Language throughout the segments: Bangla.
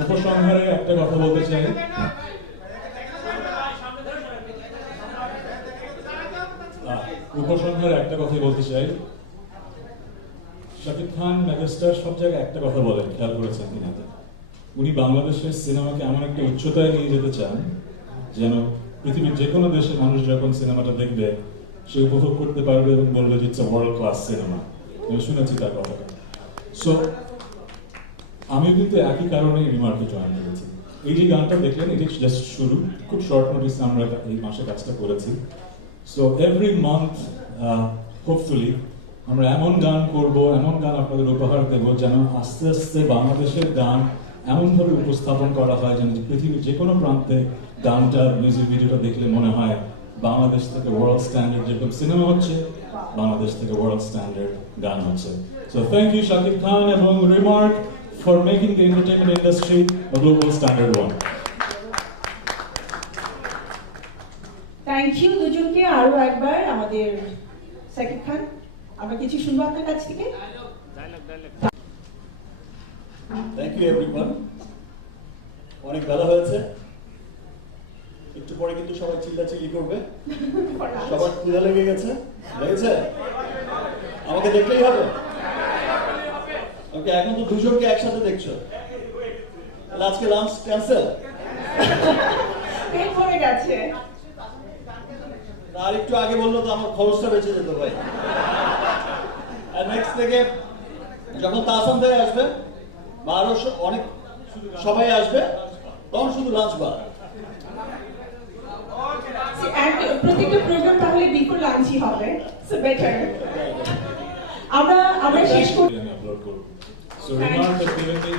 উপসংহারে একটা কথা বলতে চাই, শাকিব খান মেগাস্টার সব জায়গায় একটা কথা বলেন, খেয়াল করেছেন কিনা, উনি বাংলাদেশের সিনেমাকে এমন একটা উচ্চতায় নিয়ে যেতে চান যেন পৃথিবীর যে কোনো দেশের মানুষ যখন সিনেমাটা দেখবে সে উপভোগ করতে পারবে এবং বলবে যে it's a world class cinema. আমি শুনেছি তার কথাটা। সো আমি কিন্তু একই কারণে রিমার্কে জয়েন করেছি। এই যে গানটা দেখলেন, এটি জাস্ট শুরু, খুব শর্ট নোটিস আমরা এই মাসে কাজটা করেছি। সো এভরি মান্থ হোপফুলি আমরা এমন গান করব, এমন গান আপনাদের উপহার দেব যেন আস্তে আস্তে বাংলাদেশের গান এমনভাবে উপস্থাপন করা হয় যেন পৃথিবীর যে কোনো প্রান্তে গানটা, মিউজিক ভিডিওটা দেখলে মনে হয় বাংলাদেশ থেকে ওয়ার্ল্ড স্ট্যান্ডার্ড যেরকম সিনেমা হচ্ছে, বাংলাদেশ থেকে ওয়ার্ল্ড স্ট্যান্ডার্ড গান হচ্ছে। So thank you Shakib Khan এবং remark for making the entertainment industry a global standard one. Thank you দুজনকে। আরো একবার আমাদের শাকিব খান, আমরা কিছু শুনবো আপনার কাছ থেকে। Thank you everyone. অনেক বেলা হয়েছে, একটু পরে কিন্তু সবাই চিল্লাচিল্লি করবে, সবার ক্ষুধা লেগে গেছে, লেগেছে? আমাকে দেখলেই হবে? ওকে, এখন তো দুজনকে একসাথে দেখছো, তাহলে আজকে লাঞ্চ ক্যান্সেল? পেট ভরে গেছে। আর একটু আগে বললো তো আমার খরচটা বেঁচে যেত ভাই। আর নেক্সট থেকে যখন তাসাম ভাই আসবে বা আরো অনেক সবাই আসবে, তখন শুধু লাঞ্চ বার। প্রত্যেকটা প্রোগ্রাম তাহলে বিফোর লাঞ্চই হবে, সো বেটার। আমরা শেষ করব। So Remark has given me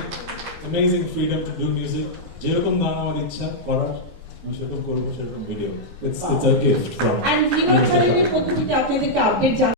amazing freedom to do music. যেরকম গান আমার ইচ্ছা করার আমি সেরকম করবো, সেরকম video. It's a gift from And viewer চ্যানেলের পক্ষ থেকে আপনাদেরকে আপডেট